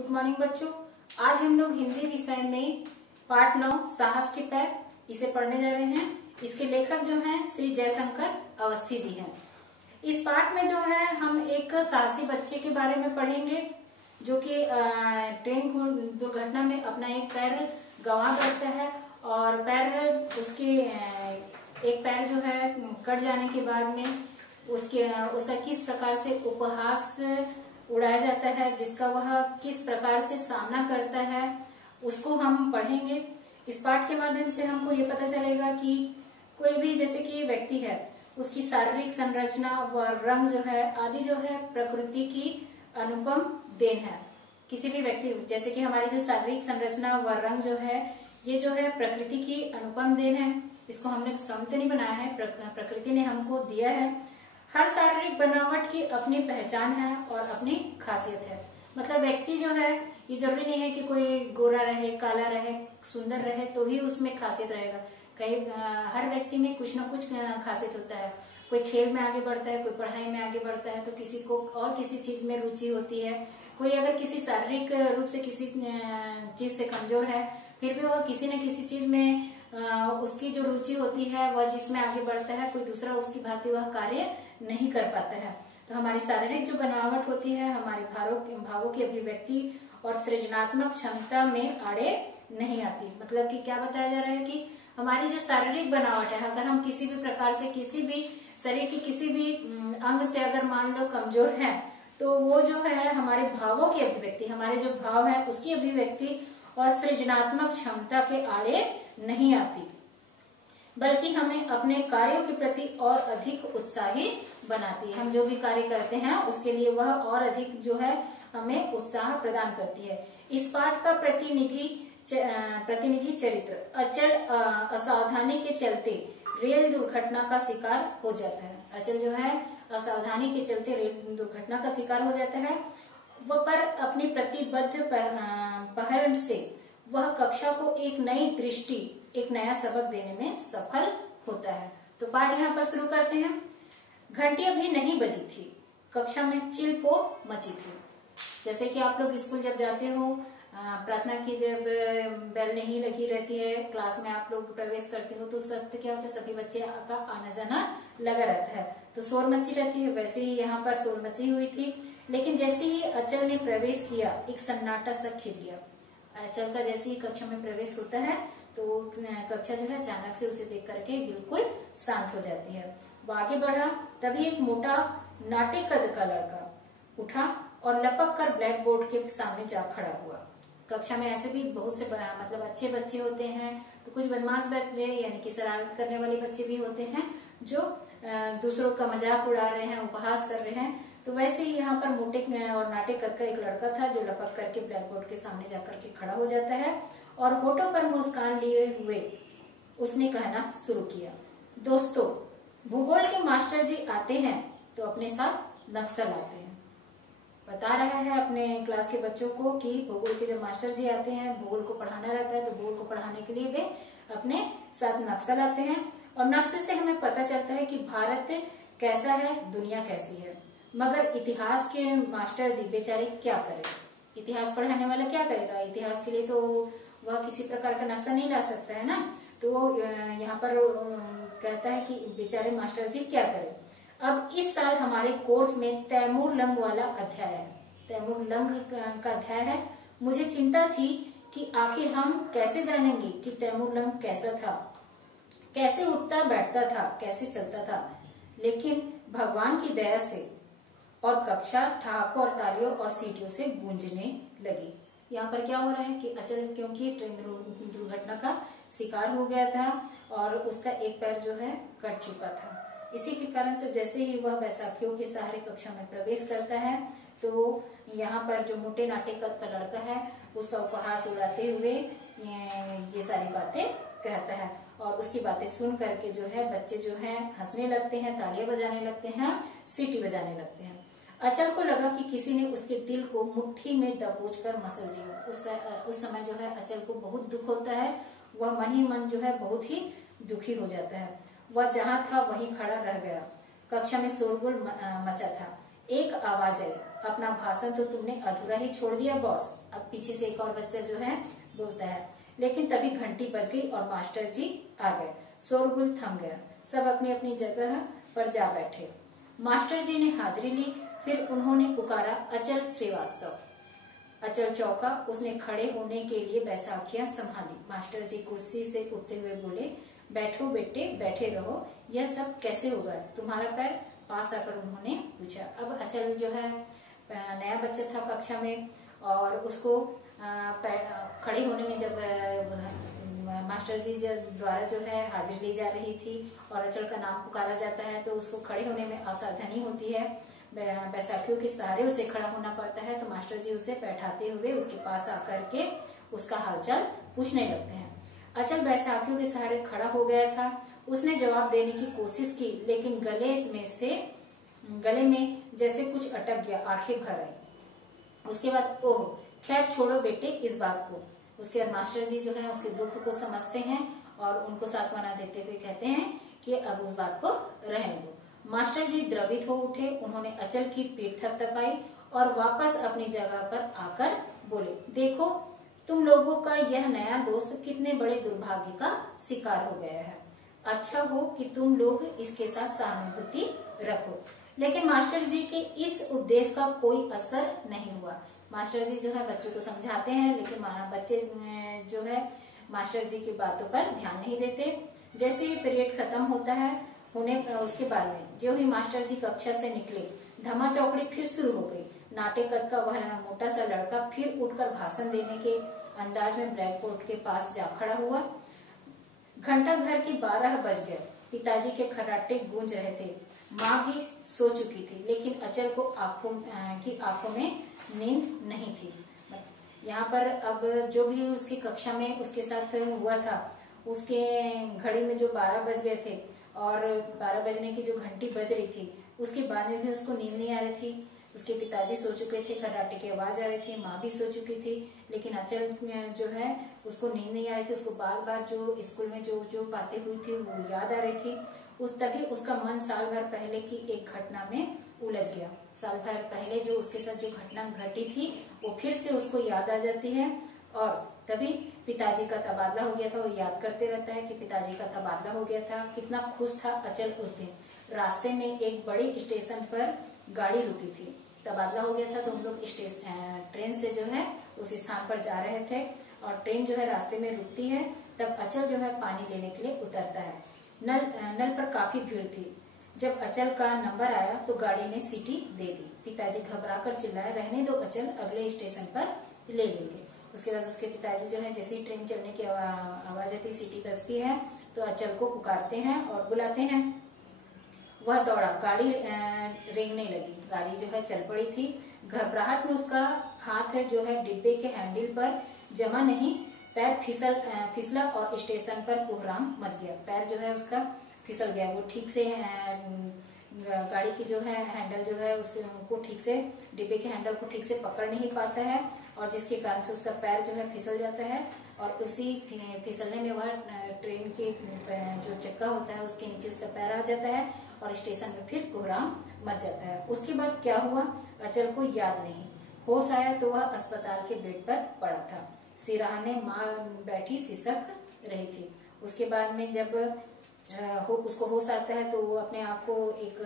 Good morning बच्चों। आज हम लोग हिंदी विषय में पाठ 9 साहस के पैर इसे पढ़ने जा रहे हैं। इसके लेखक जो हैं श्री जयशंकर अवस्थी जी हैं। इस पाठ में जो है हम एक साहसी बच्चे के बारे में पढ़ेंगे जो कि ट्रेन दुर्घटना में अपना एक पैर गंवा बैठता है और पैर उसके एक पैर जो है कट जाने के बाद में उसका किस प्रकार से उपहास उड़ाया जाता है, जिसका वह किस प्रकार से सामना करता है, उसको हम पढ़ेंगे। इस पाठ के माध्यम से हमको ये पता चलेगा कि कोई भी जैसे कि व्यक्ति है, उसकी शारीरिक संरचना व रंग जो है आदि जो है प्रकृति की अनुपम देन है। किसी भी व्यक्ति जैसे कि हमारी जो शारीरिक संरचना व रंग जो है ये जो है प्रकृति की अनुपम देन है। इसको हमने स्वयं तो नहीं बनाया है, प्रकृति ने हमको दिया है। हर शारीरिक बनावट की अपनी पहचान है और अपनी खासियत है। मतलब व्यक्ति जो है ये जरूरी नहीं है कि कोई गोरा रहे, काला रहे, सुंदर रहे तो ही उसमें खासियत रहेगा। कई हर व्यक्ति में कुछ ना कुछ खासियत होता है। कोई खेल में आगे बढ़ता है, कोई पढ़ाई में आगे बढ़ता है, तो किसी को और किसी चीज में रुचि होती है। कोई अगर किसी शारीरिक रूप से किसी चीज से कमजोर है, फिर भी वह किसी न किसी चीज में उसकी जो रुचि होती है वह जिसमें आगे बढ़ता है, कोई दूसरा उसकी भांति वह कार्य नहीं कर पाता है। तो हमारी शारीरिक जो बनावट होती है हमारे भावों की अभिव्यक्ति और सृजनात्मक क्षमता में आड़े नहीं आती। मतलब कि क्या बताया जा रहा है कि हमारी जो शारीरिक बनावट है, अगर हम किसी भी प्रकार से किसी भी शरीर की किसी भी अंग से अगर मान लो कमजोर है, तो वो जो है हमारे भावों की अभिव्यक्ति, हमारे जो भाव है उसकी अभिव्यक्ति और सृजनात्मक क्षमता के आड़े नहीं आती, बल्कि हमें अपने कार्यों के प्रति और अधिक उत्साही बनाती है। हम जो भी कार्य करते हैं उसके लिए वह और अधिक जो है हमें उत्साह प्रदान करती है। इस पाठ का प्रतिनिधि चरित्र अचल असावधानी के चलते रेल दुर्घटना का शिकार हो जाता है। अचल जो है असावधानी के चलते रेल दुर्घटना का शिकार हो जाता है। वह पर अपनी प्रतिबद्ध पहल से वह कक्षा को एक नई दृष्टि, एक नया सबक देने में सफल होता है। तो पाठ यहाँ पर शुरू करते हैं। घंटी अभी नहीं बजी थी, कक्षा में चिल्पो मची थी। जैसे कि आप लोग स्कूल जब जाते हो, प्रार्थना की जब बेल नहीं लगी रहती है, क्लास में आप लोग प्रवेश करते हो, तो उस वक्त क्या होता है, सभी बच्चे का आना जाना लगा रहता है, तो शोर मची रहती है। वैसे ही यहाँ पर शोर मची हुई थी। लेकिन जैसे ही अचल ने प्रवेश किया, एक सन्नाटा सा खिंच गया। अचल का जैसे ही कक्षा में प्रवेश होता है तो कक्षा जो है अचानक से उसे देख करके बिल्कुल शांत हो जाती है। वो आगे बढ़ा, तभी एक मोटा नाटे कद का लड़का उठा और लपक कर ब्लैक बोर्ड के सामने जा खड़ा हुआ। कक्षा में ऐसे भी बहुत से मतलब अच्छे बच्चे होते हैं, तो कुछ बदमाश बच्चे यानी कि शरारत करने वाले बच्चे भी होते हैं जो दूसरों का मजाक उड़ा रहे हैं, उपहास कर रहे हैं। तो वैसे ही यहाँ पर मोटे और नाटे कद का एक लड़का था जो लपक करके ब्लैक बोर्ड के सामने जाकर के खड़ा हो जाता है और होठों पर मुस्कान लिए हुए उसने कहना शुरू किया, दोस्तों, भूगोल के मास्टर जी आते हैं तो अपने साथ नक्सल आते हैं। बता रहा है अपने क्लास के बच्चों को कि भूगोल के जब मास्टर जी आते हैं, भूगोल को पढ़ाना रहता है, तो भूगोल को पढ़ाने के लिए वे अपने साथ नक्सल आते हैं। और नक्शे से हमें पता चलता है कि भारत कैसा है, दुनिया कैसी है। मगर इतिहास के मास्टर जी बेचारे क्या करें, इतिहास पढ़ाने वाला क्या करेगा। इतिहास के लिए तो वह किसी प्रकार का नक्शा नहीं ला सकता है ना। तो यहाँ पर कहता है कि बेचारे मास्टर जी क्या करें। अब इस साल हमारे कोर्स में तैमूर लंग वाला अध्याय है, तैमूर लंग का अध्याय है। मुझे चिंता थी कि आखिर हम कैसे जानेंगे कि तैमूर लंग कैसा था, कैसे उठता बैठता था, कैसे चलता था। लेकिन भगवान की दया से और कक्षा ठहाकों और तालियों और सीटियों से गूंजने लगी। यहाँ पर क्या हो रहा है कि अचल क्योंकि ट्रेन दुर्घटना का शिकार हो गया था और उसका एक पैर जो है कट चुका था। इसी के कारण से जैसे ही वह बैसाखियों के सहारे कक्षा में प्रवेश करता है, तो यहाँ पर जो मोटे नाटे कद का लड़का है उसका उपहास उड़ाते हुए ये सारी बातें कहता है। और उसकी बातें सुन करके जो है बच्चे जो है हंसने लगते हैं, तालियां बजाने लगते हैं, सीटी बजाने लगते हैं। अचल को लगा कि किसी ने उसके दिल को मुट्ठी में दबोचकर मसल लिया। उस समय जो है अचल को बहुत दुख होता है। वह मन ही मन जो है बहुत ही दुखी हो जाता है। वह जहां था वहीं खड़ा रह गया। कक्षा में शोरगुल मचा था। एक आवाज आई, अपना भाषण तो तुमने अधूरा ही छोड़ दिया बॉस। अब पीछे से एक और बच्चा जो है बोलता है। लेकिन तभी घंटी बज गई और मास्टर जी आ गए। शोरगुल थम गया, सब अपनी अपनी जगह पर जा बैठे। मास्टर जी ने हाजिरी ली। फिर उन्होंने पुकारा, अचल श्रीवास्तव। अचल चौंका। उसने खड़े होने के लिए बैसाखियां संभाली। मास्टर जी कुर्सी से उठते हुए बोले, बैठो बेटे, बैठे रहो। यह सब कैसे होगा? तुम्हारा पैर? पास आकर उन्होंने पूछा। अब अचल जो है नया बच्चा था कक्षा में, और उसको खड़े होने में जब मास्टर जी द्वारा जो है हाजिरी ली जा रही थी और अचल का नाम पुकारा जाता है, तो उसको खड़े होने में असावधानी होती है। बैसाखियों के सहारे उसे खड़ा होना पड़ता है। तो मास्टर जी उसे बैठाते हुए उसके पास आकर के उसका हालचाल पूछने लगते हैं। अचल बैसाखियों के सहारे खड़ा हो गया था। उसने जवाब देने की कोशिश की, लेकिन गले में जैसे कुछ अटक गया, आंखें भर आई। उसके बाद ओह, खैर छोड़ो बेटे इस बात को। उसके बाद मास्टर जी जो है उसके दुख को समझते हैं और उनको सांत्वना देते हुए कहते हैं कि अब उस बात को रहने दो। मास्टर जी द्रवित हो उठे। उन्होंने अचल की पीठ थपथपाई और वापस अपनी जगह पर आकर बोले, देखो तुम लोगों का यह नया दोस्त कितने बड़े दुर्भाग्य का शिकार हो गया है। अच्छा हो कि तुम लोग इसके साथ सहानुभूति रखो। लेकिन मास्टर जी के इस उपदेश का कोई असर नहीं हुआ। मास्टर जी जो है बच्चों को समझाते हैं, लेकिन बच्चे जो है मास्टर जी की बातों पर ध्यान नहीं देते। जैसे ही पीरियड खत्म होता है उसके बाद में जो ही मास्टर जी कक्षा से निकले, धमा चौकड़ी फिर शुरू हो गई। नाटे कद का वह मोटा सा लड़का फिर उठकर भाषण देने के अंदाज में ब्लैक बोर्ड के पास जा खड़ा हुआ। घंटा घर की 12 बज गए। पिताजी के खर्राटे गूंज रहे थे। माँ भी सो चुकी थी, लेकिन अचल को आंखों में नींद नहीं थी। यहाँ पर अब जो भी उसकी कक्षा में उसके साथ हुआ था, उसके घड़ी में जो 12 बज गए थे और 12 बजने की जो घंटी बज रही थी, उसके बाद में भी उसको नींद नहीं आ रही थी। उसके पिताजी सो चुके थे, खर्राटे की आवाज आ रही थी, माँ भी सो चुकी थी, लेकिन अचल जो है उसको नींद नहीं आ रही थी। उसको बार बार जो स्कूल में जो बातें हुई थी वो याद आ रही थी। तभी उसका मन साल भर पहले की एक घटना में उलझ गया। साल भर पहले जो उसके साथ जो घटना घटी थी वो फिर से उसको याद आ जाती है, और तभी पिताजी का तबादला हो गया था। वो याद करते रहता है कि पिताजी का तबादला हो गया था। कितना खुश था अचल उस दिन। रास्ते में एक बड़ी स्टेशन पर गाड़ी रुकी थी। तबादला हो गया था तो हम लोग ट्रेन से जो है उस स्थान पर जा रहे थे, और ट्रेन जो है रास्ते में रुकती है। तब अचल जो है पानी लेने के लिए उतरता है। नल पर काफी भीड़ थी। जब अचल का नंबर आया तो गाड़ी ने सीटी दे दी। पिताजी घबराकर चिल्लाए, रहने दो अचल, अगले स्टेशन पर ले लेंगे। उसके बाद उसके पिताजी जो है जैसे ही ट्रेन चलने की आवाज आती, सीटी बजती है, तो अचल को पुकारते हैं और बुलाते हैं। वह दौड़ा, गाड़ी रेंगने लगी। गाड़ी जो है चल पड़ी थी। घबराहट में उसका हाथ जो है डिब्बे के हैंडल पर जमा नहीं, पैर फिसला और स्टेशन पर कोहराम मच गया। पैर जो है उसका फिसल गया। वो ठीक से गाड़ी की जो है हैंडल जो है उसको ठीक से, डिब्बे के हैंडल को ठीक से पकड़ नहीं पाता है, और जिसके कारण से उसका पैर जो है फिसल जाता है, और उसी फिसलने में वह ट्रेन के जो चक्का होता है उसके नीचे उसका पैर आ जाता है और स्टेशन में फिर कोहराम मच जाता है। उसके बाद क्या हुआ अचल को याद नहीं। होश आया तो वह अस्पताल के बेड पर पड़ा था। सिराहने माँ बैठी सिसक रही थी। उसके बाद में जब उसको होश आता है तो वो अपने आप को एक